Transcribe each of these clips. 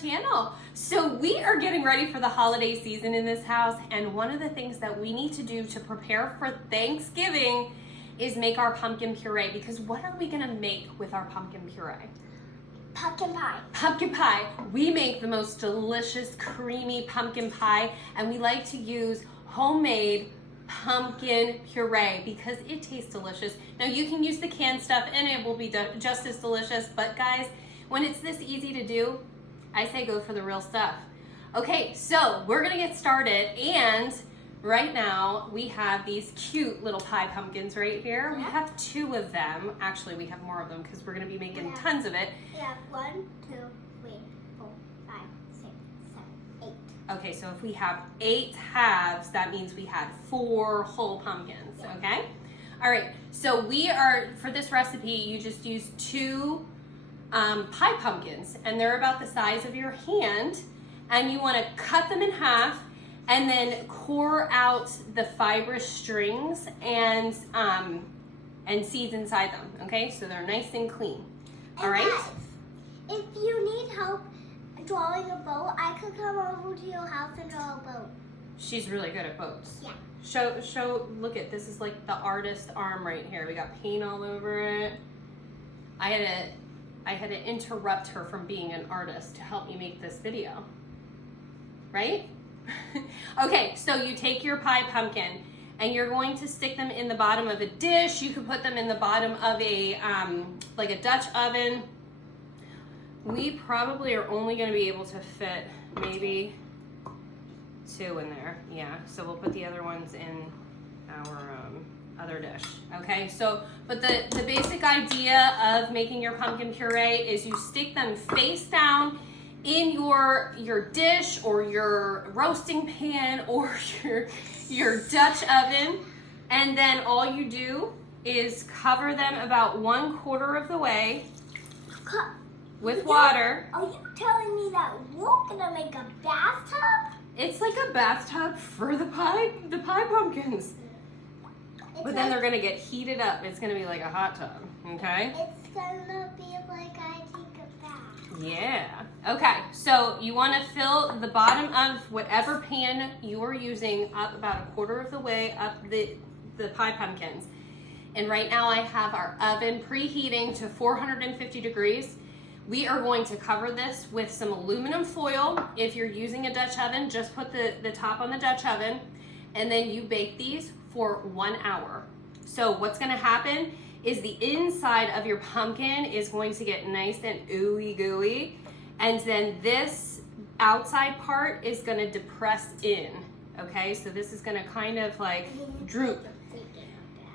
channel. So we are getting ready for the holiday season in this house, and one of the things that we need to do to prepare for Thanksgiving is make our pumpkin puree, because what are we gonna make with our pumpkin puree? Pumpkin pie. Pumpkin pie. We make the most delicious creamy pumpkin pie, and we like to use homemade pumpkin puree because it tastes delicious. Now you can use the canned stuff and it will be just as delicious, but guys, when it's this easy to do, I say go for the real stuff. Okay, so we're gonna get started, and right now we have these cute little pie pumpkins right here. We have 2 of them. Actually, we have more of them because we're gonna be making tons of it. Yeah, 1, 2, 3, 4, 5, 6, 7, 8. Okay, so if we have 8 halves, that means we had 4 whole pumpkins, okay? All right, so we are, for this recipe, you just use 2 pie pumpkins, and they're about the size of your hand, and you wanna cut them in half and then core out the fibrous strings and seeds inside them, okay? So they're nice and clean, all right? Guys, if you need help drawing a boat, I could come over to your house and draw a boat. She's really good at boats. Yeah. Show, look at, this is like the artist arm right here. We got paint all over it. I had to interrupt her from being an artist to help me make this video, right? Okay, so you take your pie pumpkin and you're going to stick them in the bottom of a dish. You could put them in the bottom of a, like a Dutch oven. We probably are only gonna be able to fit maybe 2 in there. Yeah, so we'll put the other ones in our other dish, okay? So, but the basic idea of making your pumpkin puree is you stick them face down in your dish or your roasting pan or your Dutch oven, and then all you do is cover them about 1/4 of the way with water. Are you telling me that we're gonna make a bathtub? It's like a bathtub for the pie pumpkins. But then they're gonna get heated up. It's gonna be like a hot tub, okay? It's gonna be like I take a bath. Yeah. Okay, so you wanna fill the bottom of whatever pan you are using up about 1/4 of the way up the pie pumpkins. And right now I have our oven preheating to 450 degrees. We are going to cover this with some aluminum foil. If you're using a Dutch oven, just put the top on the Dutch oven, and then you bake these for 1 hour. So what's gonna happen is the inside of your pumpkin is going to get nice and ooey gooey, and then this outside part is gonna depress in, okay? So this is gonna kind of like droop.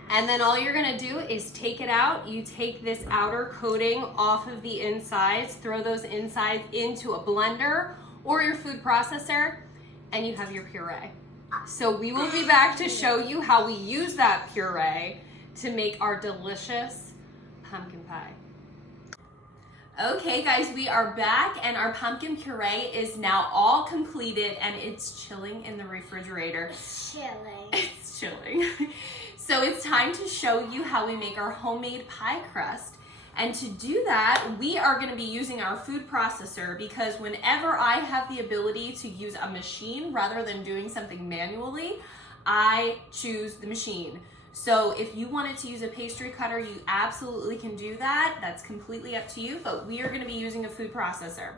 And then all you're gonna do is take it out. You take this outer coating off of the insides, throw those insides into a blender or your food processor, and you have your puree. So we will be back to show you how we use that puree to make our delicious pumpkin pie. Okay guys, we are back, and our pumpkin puree is now all completed, and it's chilling in the refrigerator. It's chilling. It's chilling. So it's time to show you how we make our homemade pie crust. And to do that, we are gonna be using our food processor, because whenever I have the ability to use a machine rather than doing something manually, I choose the machine. So if you wanted to use a pastry cutter, you absolutely can do that. That's completely up to you, but we are gonna be using a food processor.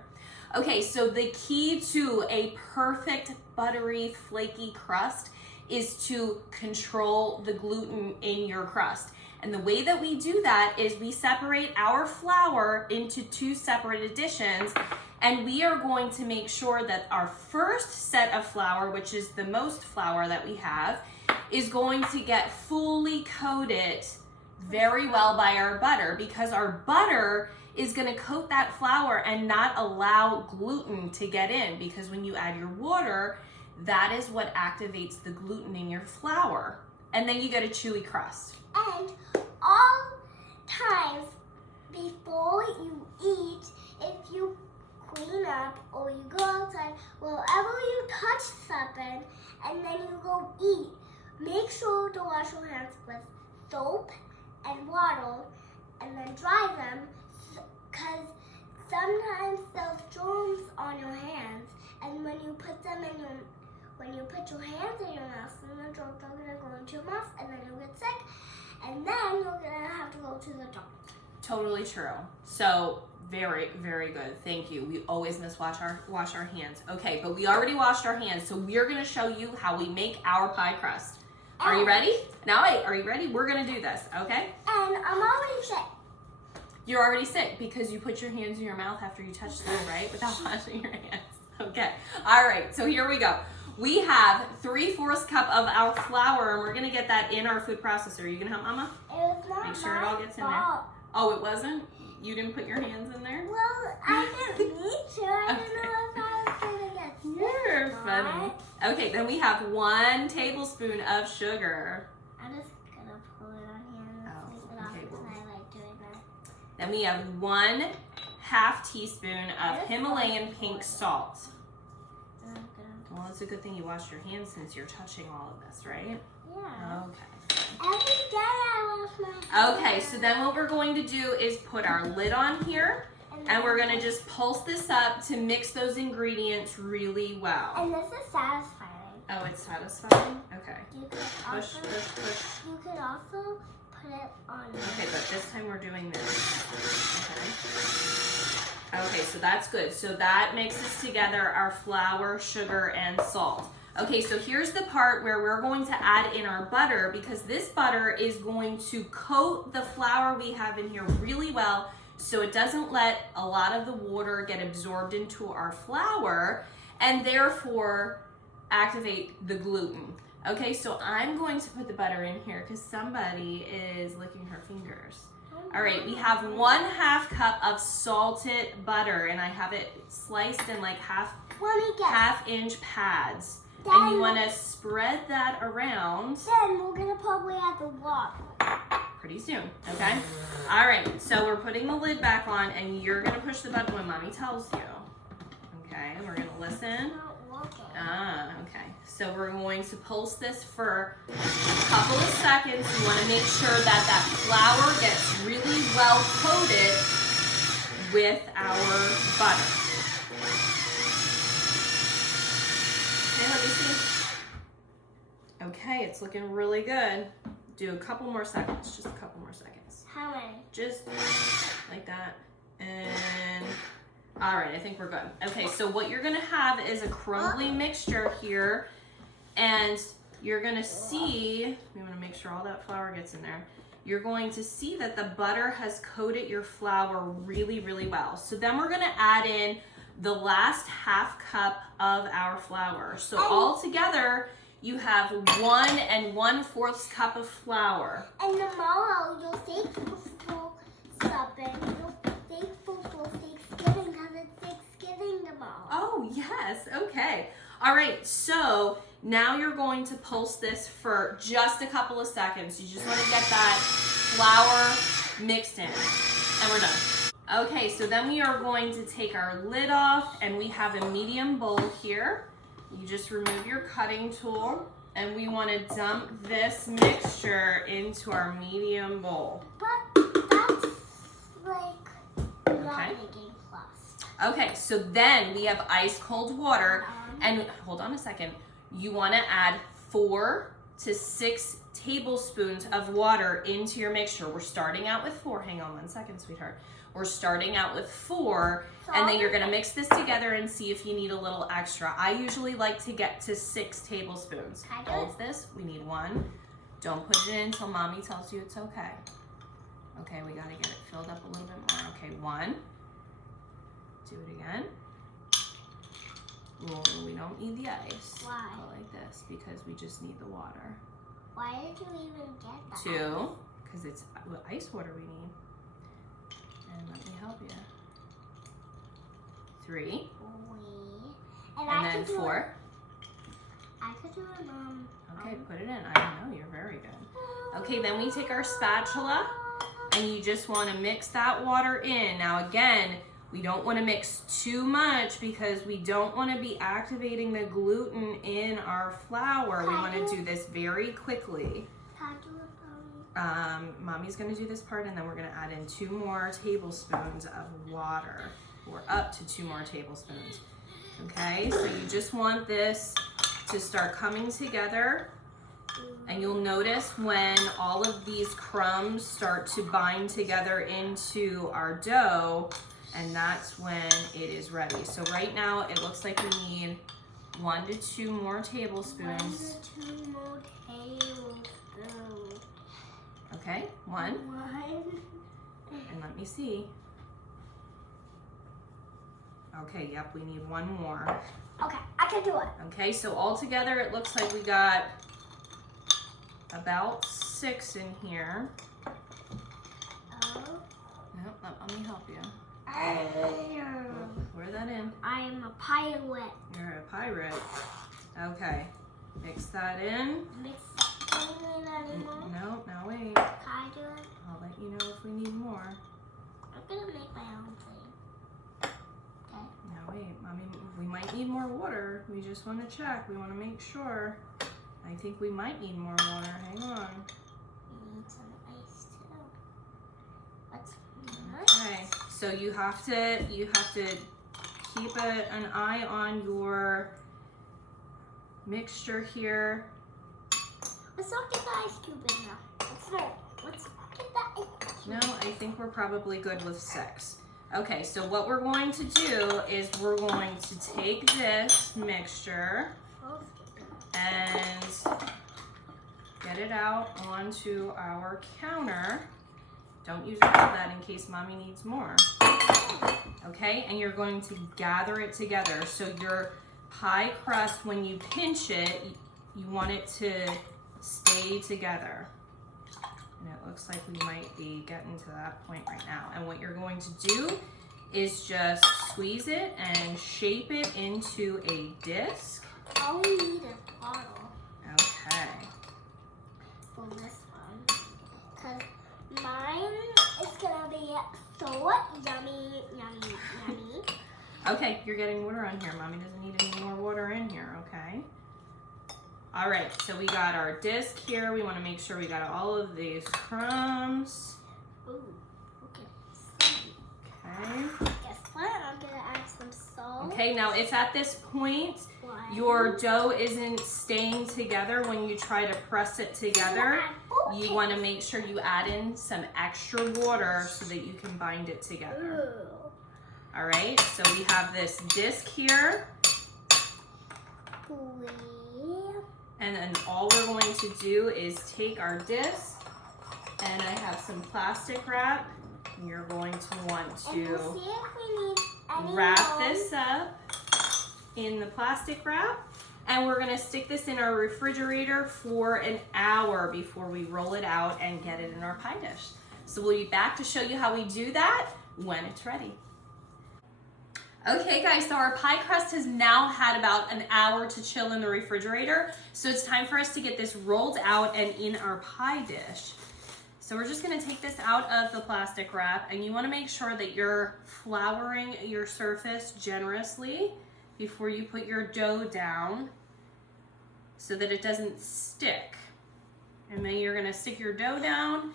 Okay, so the key to a perfect buttery, flaky crust is to control the gluten in your crust. And the way that we do that is we separate our flour into 2 separate additions, and we are going to make sure that our first set of flour, which is the most flour that we have, is going to get fully coated very well by our butter, because our butter is gonna coat that flour and not allow gluten to get in, because when you add your water, that is what activates the gluten in your flour. And then you get a chewy crust. And all times before you eat, if you clean up or you go outside, wherever you touch something and then you go eat, make sure to wash your hands with soap and water and then dry them, because sometimes there's germs on your hands, and when you put them in your, when you put your hands in your mouth, then the germs are gonna go into your mouth, and then you'll get sick, and then you're gonna have to go to the doctor. Totally true. So very, very good. Thank you. We always wash our hands. Okay, but we already washed our hands, so we're gonna show you how we make our pie crust. Are you ready? Now wait, are you ready? We're gonna do this, okay? And I'm already sick. You're already sick because you put your hands in your mouth after you touched them, right? Without washing your hands. Okay. All right, so here we go. We have 3/4 cup of our flour, and we're gonna get that in our food processor. Are you gonna help Mama? It was not Make sure it all gets in there. fault. Oh, it wasn't? You didn't put your hands in there? Well, I didn't need to. I didn't know if I was gonna get sick. You're funny. Okay, then we have 1 tablespoon of sugar. I'm just gonna pull it on here and Oh, take it off okay, because I like doing that. Then we have 1/2 teaspoon of Himalayan pink salt. I'm gonna, Well, it's a good thing you washed your hands since you're touching all of this, right? yeah. Okay. Every day I wash my hands. Okay, so then what we're going to do is put our lid on here, and we're gonna just pulse this up to mix those ingredients really well. And this is satisfying. Oh, it's satisfying? Okay. You could Push, also, push, push. you could also put it on. Okay, but this time we're doing this. Okay. Okay, so that's good. So that mixes together our flour, sugar, and salt. Okay, so here's the part where we're going to add in our butter, because this butter is going to coat the flour we have in here really well, so it doesn't let a lot of the water get absorbed into our flour and therefore activate the gluten. Okay, so I'm going to put the butter in here because somebody is licking her fingers. All right, we have 1/2 cup of salted butter, and I have it sliced in like Let me guess. half-inch pads. Then, And you want to spread that around then we're gonna probably add the water. pretty soon, okay? All right, so we're putting the lid back on, and you're gonna push the button when Mommy tells you. Okay, we're gonna listen. Not working. Okay. So we're going to pulse this for a couple of seconds. You want to make sure that that flour gets really well coated with our butter. Okay, let me see. Okay, it's looking really good. Do a couple more seconds, just a couple more seconds. How many? Just like that. And all right, I think we're good. Okay, so what you're gonna have is a crumbly mixture here, and you're gonna see, we wanna make sure all that flour gets in there. You're going to see that the butter has coated your flour really, really well. So then we're gonna add in the last 1/2 cup of our flour. So all together, you have 1 1/4 cup of flour. And tomorrow you'll thankful for something. You'll be thankful for Thanksgiving because it's Thanksgiving tomorrow. Oh, yes. Okay. All right. So now you're going to pulse this for just a couple of seconds. You just want to get that flour mixed in. And we're done. Okay, so then we are going to take our lid off, and we have a medium bowl here. You just remove your cutting tool, and we want to dump this mixture into our medium bowl. But that's like not Okay. making crust. Okay, so then we have ice cold water, and hold on a second. You want to add 4 to 6 tablespoons of water into your mixture. We're starting out with 4. Hang on one second, sweetheart. We're starting out with 4, and then you're gonna mix this together and see if you need a little extra. I usually like to get to 6 tablespoons. I do. Hold this, we need 1. Don't put it in until Mommy tells you it's okay. Okay, we gotta get it filled up a little bit more. Okay, 1. Do it again. Well, we don't need the ice. Why? Go like this, because we just need the water. Why did you even get that? 2, because it's ice water we need. And let me help you. 3. And then 4. I could do it, Mom. Okay, put it in. I know, you're very good. Okay, then we take our spatula, and you just want to mix that water in. Now again, we don't want to mix too much because we don't want to be activating the gluten in our flour. We want to do this very quickly. Can I do it, Mommy? Mommy's going to do this part, and then we're going to add in 2 more tablespoons of water. or up to 2 more tablespoons. Okay, so you just want this to start coming together, and you'll notice when all of these crumbs start to bind together into our dough, and that's when it is ready. So right now it looks like we need 1 to 2 more tablespoons. 1 to 2 more tablespoons. Okay, 1. And let me see. Okay, yep, we need 1 more. Okay, I can do it. Okay, so all together it looks like we got about 6 in here. Oh. Nope, let me help you. Oh. Pour that in. I am a pirate. You're a pirate. Okay, mix that in. Mix that in anymore. No, now wait. Can I do it? I'll let you know if we need more. I'm gonna make my own thing. Okay. Now wait, Mommy, we might need more water. We just want to check. We want to make sure. I think we might need more water. Hang on. We need some ice too. Let's Okay, so you have to keep an eye on your mixture here. Let's not get the ice cube in now. Let's get that ice cube. No, I think we're probably good with 6. Okay, so what we're going to do is we're going to take this mixture and get it out onto our counter. Don't use all of that in case Mommy needs more. Okay, and you're going to gather it together. So your pie crust, when you pinch it, you want it to stay together. And it looks like we might be getting to that point right now. And what you're going to do is just squeeze it and shape it into a disc. All we need is bottle Okay. for this one. Because mine is gonna be so yummy, yummy, yummy. Okay, you're getting water on here. Mommy doesn't need any more water in here, okay? All right, so we got our disc here. We want to make sure we got all of these crumbs. Ooh, okay. Okay. Guess what? I'm gonna add some salt. Okay, now if at this point One. your dough isn't staying together when you try to press it together, you want to make sure you add in some extra water so that you can bind it together. Ooh. All right, so we have this disc here. And then all we're going to do is take our disc, and I have some plastic wrap. And you're going to want And to we'll see if we need any wrap more. this up in the plastic wrap. And we're gonna stick this in our refrigerator for an hour before we roll it out and get it in our pie dish. So we'll be back to show you how we do that when it's ready. Okay guys, so our pie crust has now had about an hour to chill in the refrigerator. So it's time for us to get this rolled out and in our pie dish. So we're just gonna take this out of the plastic wrap, and you wanna make sure that you're flouring your surface generously before you put your dough down so that it doesn't stick. And then you're gonna stick your dough down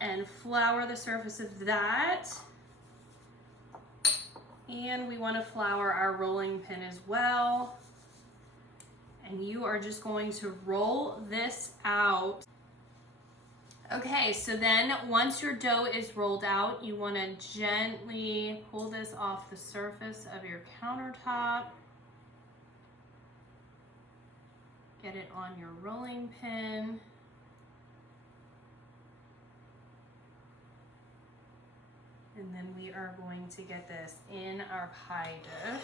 and flour the surface of that. And we want to flour our rolling pin as well. And you are just going to roll this out. Okay, so then once your dough is rolled out, you want to gently pull this off the surface of your countertop. Get it on your rolling pin. And then we are going to get this in our pie dish.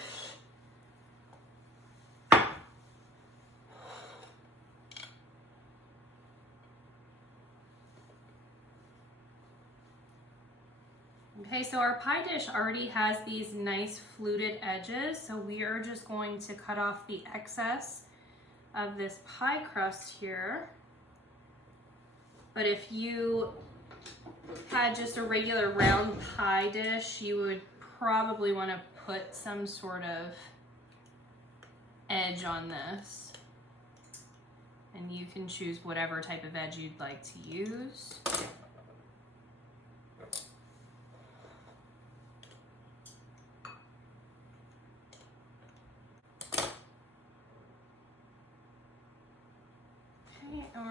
Okay, so our pie dish already has these nice fluted edges, so we are just going to cut off the excess of this pie crust here. But if you had just a regular round pie dish, you would probably want to put some sort of edge on this. And you can choose whatever type of edge you'd like to use.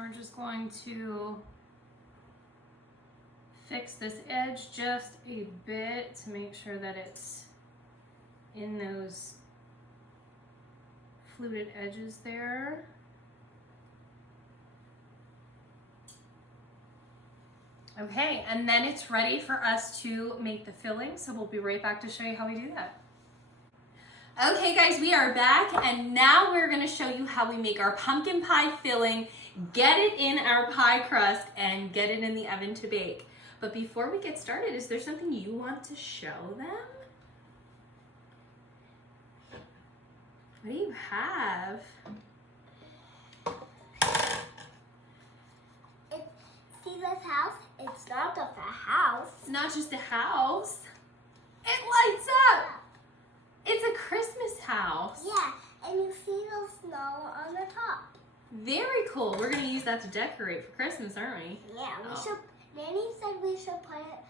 we're just going to fix this edge just a bit to make sure that it's in those fluted edges there. Okay, and then it's ready for us to make the filling, so we'll be right back to show you how we do that. Okay guys, we are back, and now we're gonna show you how we make our pumpkin pie filling, get it in our pie crust, and get it in the oven to bake. But before we get started, is there something you want to show them? What do you have? See this house? It's not just a house. It's not just a house. It lights up. It's a Christmas house. Yeah, and you see the snow on the top. Very cool. We're going to use that to decorate for Christmas, aren't we? Yeah, we should. Nanny said we should put it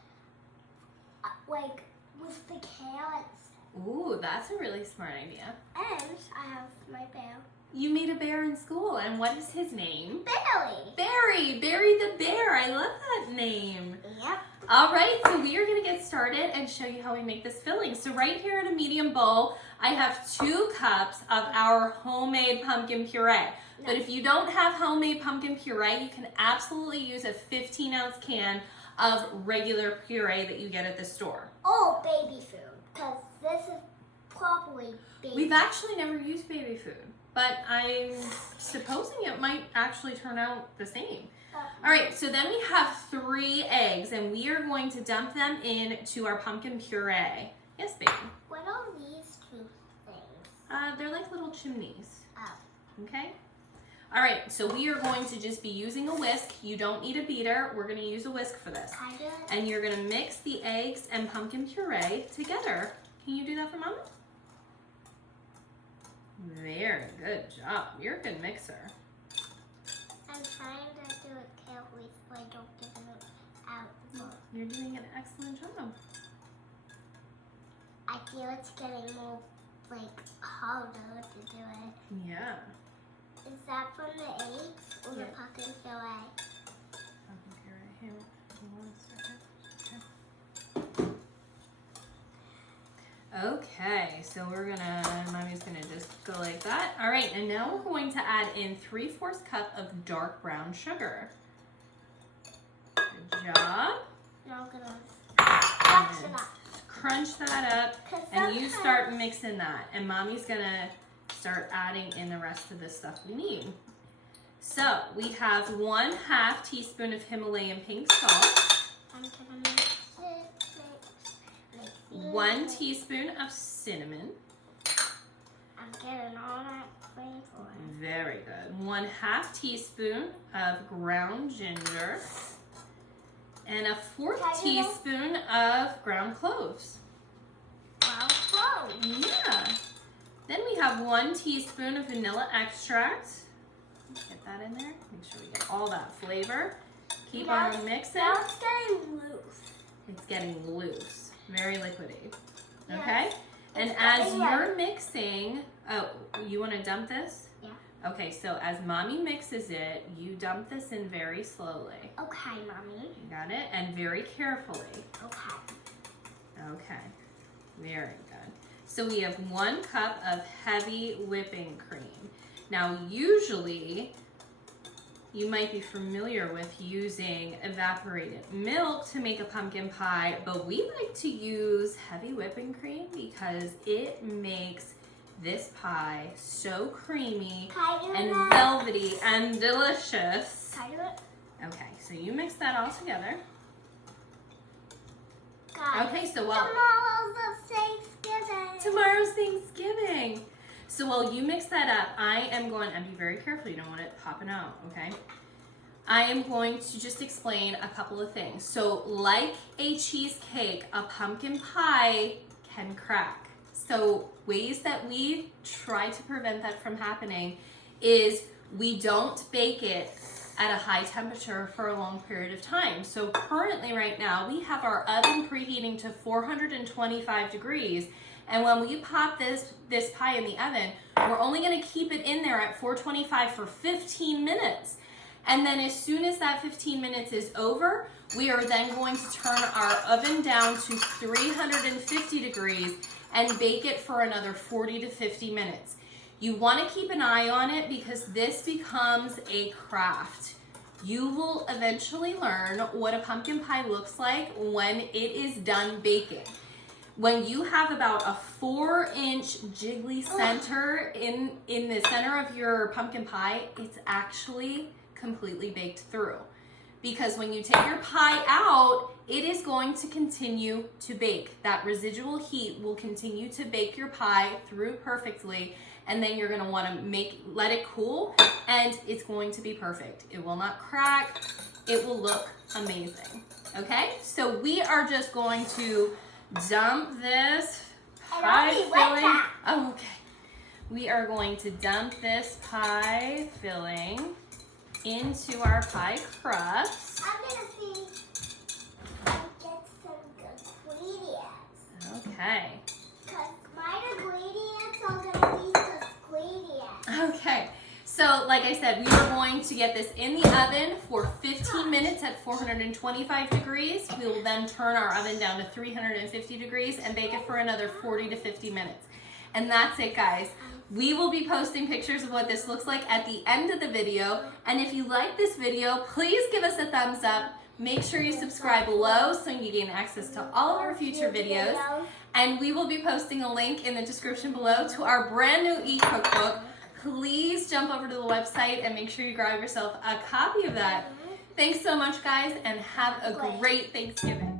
like with the carrots. Ooh, that's a really smart idea. And I have my bear. You made a bear in school, and what is his name? Barry. Barry. Barry the bear. I love that name. Yep. All right, so we are going to get started and show you how we make this filling. So right here in a medium bowl, I have 2 cups of our homemade pumpkin puree. But if you don't have homemade pumpkin puree, you can absolutely use a 15-ounce can of regular puree that you get at the store. Oh, baby food, because this is probably baby. We've actually never used baby food, but I'm supposing it might actually turn out the same. All right, so then we have 3 eggs, and we are going to dump them into our pumpkin puree. Yes, baby? What are these 2 things? They're like little chimneys. Oh. Okay? All right, so we are going to just be using a whisk. You don't need a beater. We're going to use a whisk for this. And you're going to mix the eggs and pumpkin puree together. Can you do that for Mama? Very good job. You're a good mixer. I'm trying to do it carefully so I don't get it out. You're doing an excellent job. I feel it's getting more harder to do it. Yeah. Is that from the eggs or the pumpkin puree? Pumpkin puree. Here, one second. Okay, so Mommy's gonna just go like that. All right, and now we're going to add in 3/4 cup of dark brown sugar. Good job. Now I'm gonna crunch it up. Crunch that up, and you start mixing that. And Mommy's gonna start adding in the rest of the stuff we need. So we have 1/2 teaspoon of Himalayan pink salt. I'm gonna mix it. 1 teaspoon of cinnamon. I'm getting all that flavor. Very good. 1/2 teaspoon of ground ginger. And a 1/4 teaspoon of ground cloves. Ground cloves? Yeah. Then we have 1 teaspoon of vanilla extract. Get that in there. Make sure we get all that flavor. Keep on mixing. Now it's getting loose. It's getting loose. Very liquidy. Yes. Okay? And as you're mixing, oh, you want to dump this? Yeah. Okay, so as Mommy mixes it, you dump this in very slowly. Okay, Mommy. You got it? And very carefully. Okay. Okay. Very good. So we have 1 cup of heavy whipping cream. Now, usually, you might be familiar with using evaporated milk to make a pumpkin pie, but we like to use heavy whipping cream because it makes this pie so creamy and velvety and delicious. Can I do it? Okay, so you mix that all together. Guys, Okay, so tomorrow's Thanksgiving. So while you mix that up, and be very careful, you don't want it popping out, okay? I am going to just explain a couple of things. So like a cheesecake, a pumpkin pie can crack. So ways that we try to prevent that from happening is we don't bake it at a high temperature for a long period of time. So currently right now, we have our oven preheating to 425 degrees. And when we pop this pie in the oven, we're only gonna keep it in there at 425 for 15 minutes. And then as soon as that 15 minutes is over, we are then going to turn our oven down to 350 degrees and bake it for another 40 to 50 minutes. You want to keep an eye on it because this becomes a craft. You will eventually learn what a pumpkin pie looks like when it is done baking. When you have about a 4-inch jiggly center in the center of your pumpkin pie, it's actually completely baked through. Because when you take your pie out, it is going to continue to bake. That residual heat will continue to bake your pie through perfectly, and then you're gonna wanna let it cool, and it's going to be perfect. It will not crack, it will look amazing, okay? So we are just going to dump this pie filling. Oh, okay. We are going to dump this pie filling into our pie crust. I'm gonna see and get some good ingredients. Okay. Because my ingredients are gonna be the ingredients. Okay. So, like I said, we are going to get this in the oven for 15 minutes at 425 degrees. We will then turn our oven down to 350 degrees and bake it for another 40 to 50 minutes. And that's it, guys. We will be posting pictures of what this looks like at the end of the video. And if you like this video, please give us a thumbs up. Make sure you subscribe below so you gain access to all of our future videos. And we will be posting a link in the description below to our brand new e-cookbook. Please jump over to the website and make sure you grab yourself a copy of that. Thanks so much, guys, and have a great Thanksgiving.